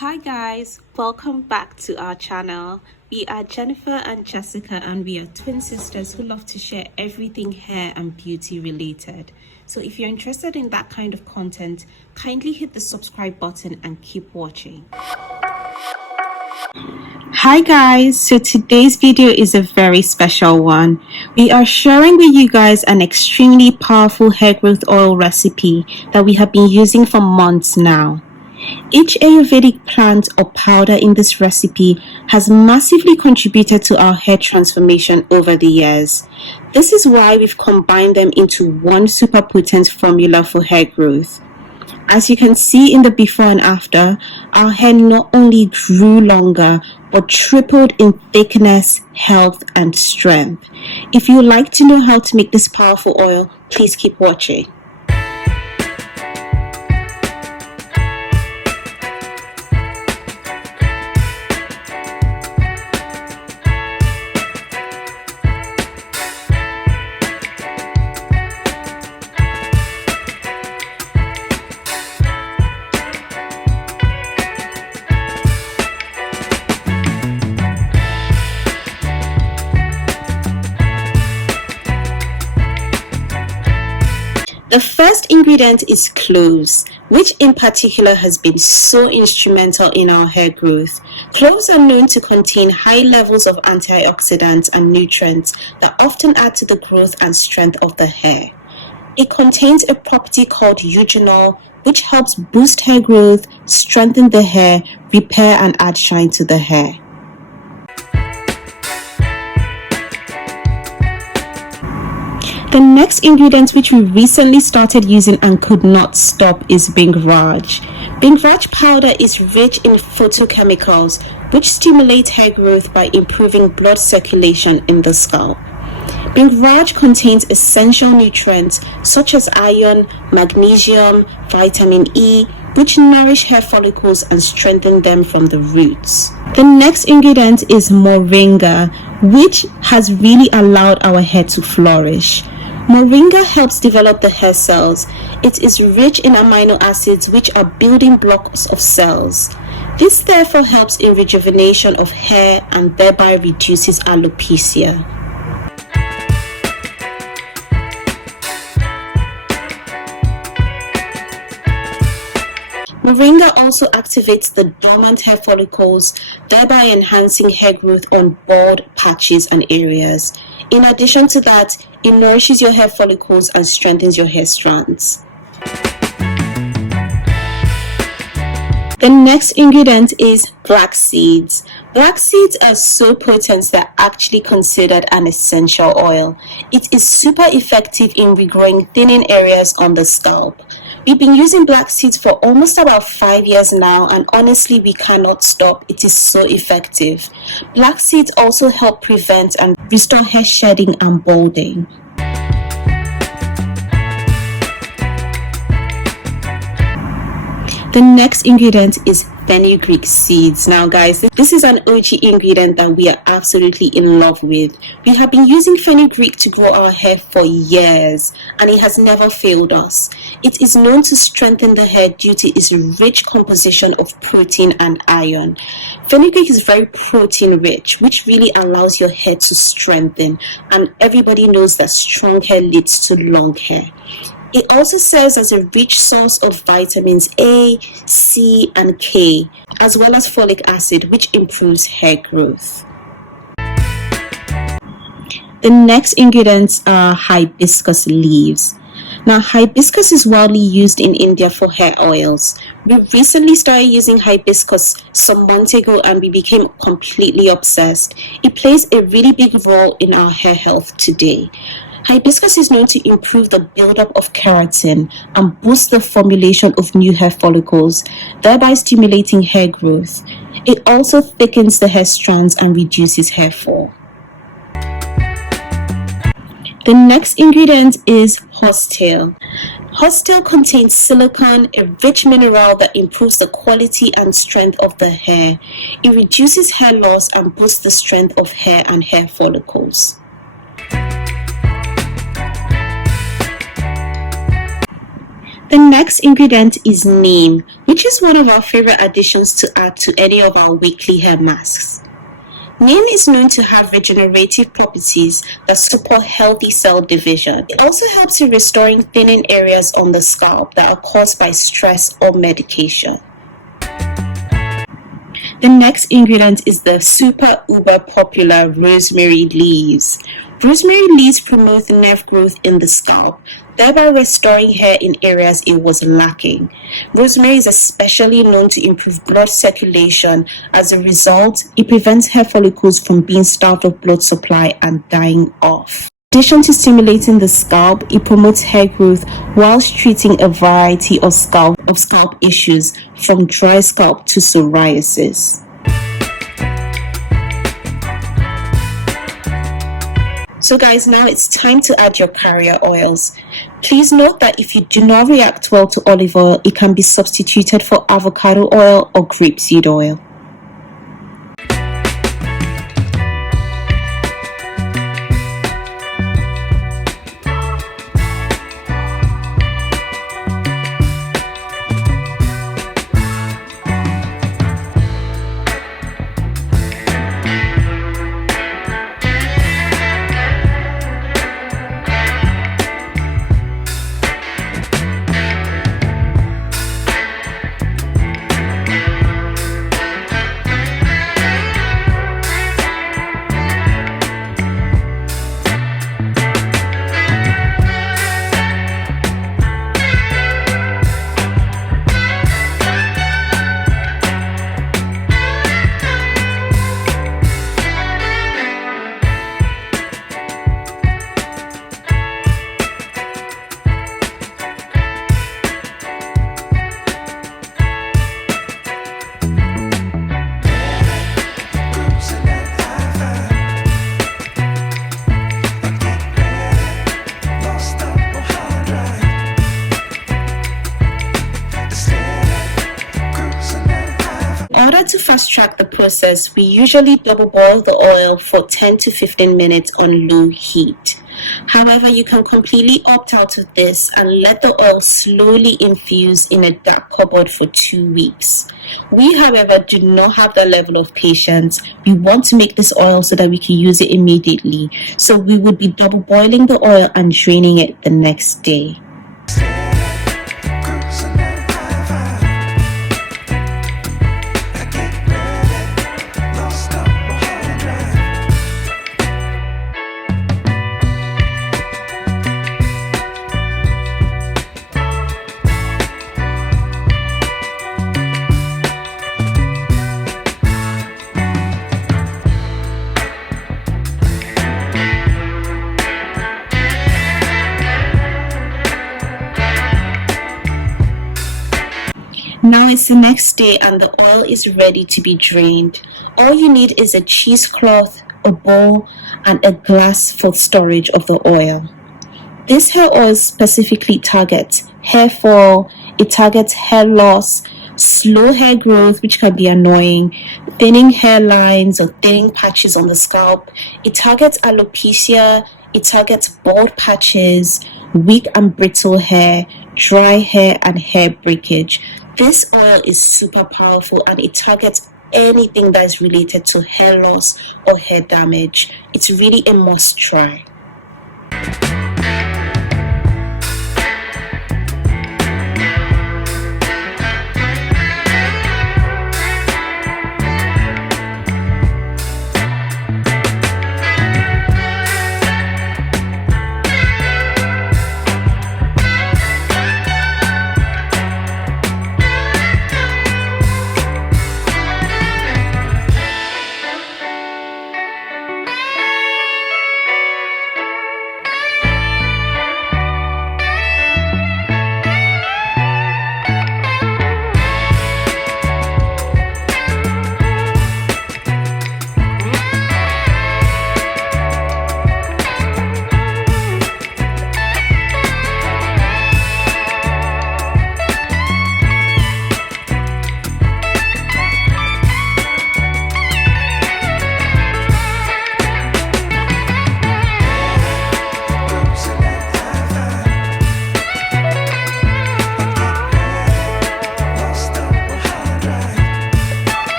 Hi guys, welcome back to our channel. We are Jennifer and Jessica and we are twin sisters who love to share everything hair and beauty related. So if you're interested in that kind of content, kindly hit the subscribe button and keep watching. Hi guys, so today's video is a very special one. We are sharing with you guys an extremely powerful hair growth oil recipe that we have been using for months now. Each Ayurvedic plant or powder in this recipe has massively contributed to our hair transformation over the years. This is why we've combined them into one super potent formula for hair growth. As you can see in the before and after, our hair not only grew longer but tripled in thickness, health and strength. If you would like to know how to make this powerful oil, please keep watching. The first ingredient is cloves, which in particular has been so instrumental in our hair growth. Cloves are known to contain high levels of antioxidants and nutrients that often add to the growth and strength of the hair. It contains a property called eugenol, which helps boost hair growth, strengthen the hair, repair and add shine to the hair. The next ingredient which we recently started using and could not stop is Bhingraj. Bhingraj powder is rich in phytochemicals which stimulate hair growth by improving blood circulation in the scalp. Bhingraj contains essential nutrients such as iron, magnesium, vitamin E, which nourish hair follicles and strengthen them from the roots. The next ingredient is moringa, which has really allowed our hair to flourish. Moringa helps develop the hair cells. It is rich in amino acids which are building blocks of cells. This therefore helps in rejuvenation of hair and thereby reduces alopecia. Moringa also activates the dormant hair follicles, thereby enhancing hair growth on bald patches and areas. In addition to that, it nourishes your hair follicles and strengthens your hair strands. The next ingredient is black seeds. Black seeds are so potent they're actually considered an essential oil. It is super effective in regrowing thinning areas on the scalp. We've been using black seeds for almost about 5 years now, and honestly we cannot stop. It is so effective. Black seeds also help prevent and restore hair shedding and balding. The next ingredient is fenugreek seeds. Now guys, this is an OG ingredient that we are absolutely in love with. We have been using fenugreek to grow our hair for years and it has never failed us. It is known to strengthen the hair due to its rich composition of protein and iron. Fenugreek is very protein rich, which really allows your hair to strengthen, and everybody knows that strong hair leads to long hair. It also serves as a rich source of vitamins A, C, and K, as well as folic acid, which improves hair growth. The next ingredients are hibiscus leaves. Now, hibiscus is widely used in India for hair oils. We recently started using hibiscus some months ago and we became completely obsessed. It plays a really big role in our hair health today. Hibiscus is known to improve the buildup of keratin and boost the formulation of new hair follicles, thereby stimulating hair growth. It also thickens the hair strands and reduces hair fall. The next ingredient is horsetail. Horsetail contains silicon, a rich mineral that improves the quality and strength of the hair. It reduces hair loss and boosts the strength of hair and hair follicles. The next ingredient is neem, which is one of our favorite additions to add to any of our weekly hair masks. Neem is known to have regenerative properties that support healthy cell division. It also helps in restoring thinning areas on the scalp that are caused by stress or medication. The next ingredient is the super uber popular rosemary leaves. Rosemary leaves promote nerve growth in the scalp, thereby restoring hair in areas it was lacking. Rosemary is especially known to improve blood circulation. As a result, it prevents hair follicles from being starved of blood supply and dying off. In addition to stimulating the scalp, it promotes hair growth whilst treating a variety of scalp issues, from dry scalp to psoriasis. So guys, now it's time to add your carrier oils. Please note that if you do not react well to olive oil, it can be substituted for avocado oil or grapeseed oil. In order to fast track the process, we usually double boil the oil for 10 to 15 minutes on low heat. However, you can completely opt out of this and let the oil slowly infuse in a dark cupboard for 2 weeks. We, however, do not have that level of patience. We want to make this oil so that we can use it immediately. So we would be double boiling the oil and draining it the next day. Now it's the next day and the oil is ready to be drained. All you need is a cheesecloth, a bowl, and a glass for storage of the oil. This hair oil specifically targets hair fall, it targets hair loss, slow hair growth, which can be annoying, thinning hairlines or thinning patches on the scalp. It targets alopecia, it targets bald patches, weak and brittle hair, dry hair, and hair breakage. This oil is super powerful and it targets anything that is related to hair loss or hair damage. It's really a must try.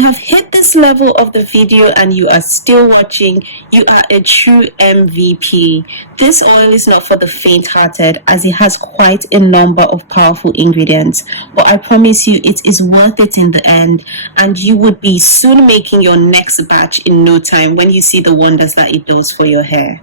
you have hit this level of the video and you are still watching, you are a true MVP. This oil is not for the faint-hearted as it has quite a number of powerful ingredients, but I promise you it is worth it in the end, and you would be soon making your next batch in no time when you see the wonders that it does for your hair.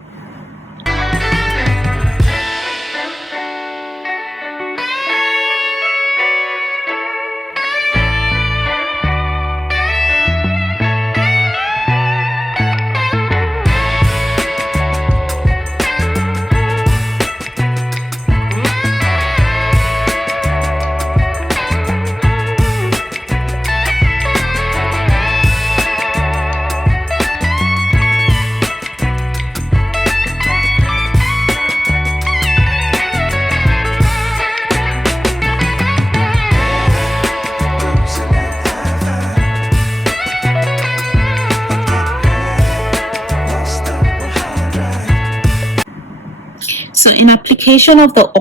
So in application of the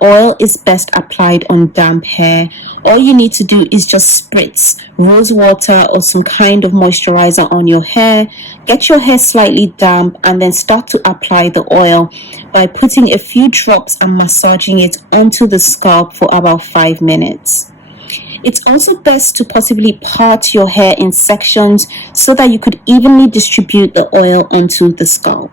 oil is best applied on damp hair. All you need to do is just spritz rose water or some kind of moisturizer on your hair. Get your hair slightly damp and then start to apply the oil by putting a few drops and massaging it onto the scalp for about 5 minutes. It's also best to possibly part your hair in sections so that you could evenly distribute the oil onto the scalp.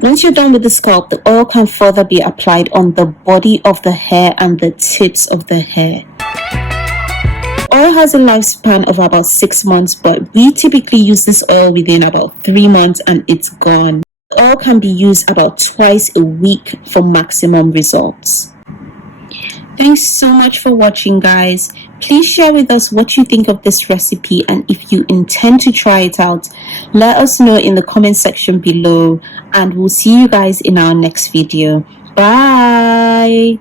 Once you're done with the scalp, the oil can further be applied on the body of the hair and the tips of the hair. Oil has a lifespan of about 6 months, but we typically use this oil within about 3 months and it's gone. The oil can be used about twice a week for maximum results. Thanks so much for watching, guys. Please share with us what you think of this recipe, and if you intend to try it out, let us know in the comment section below, and we'll see you guys in our next video. Bye.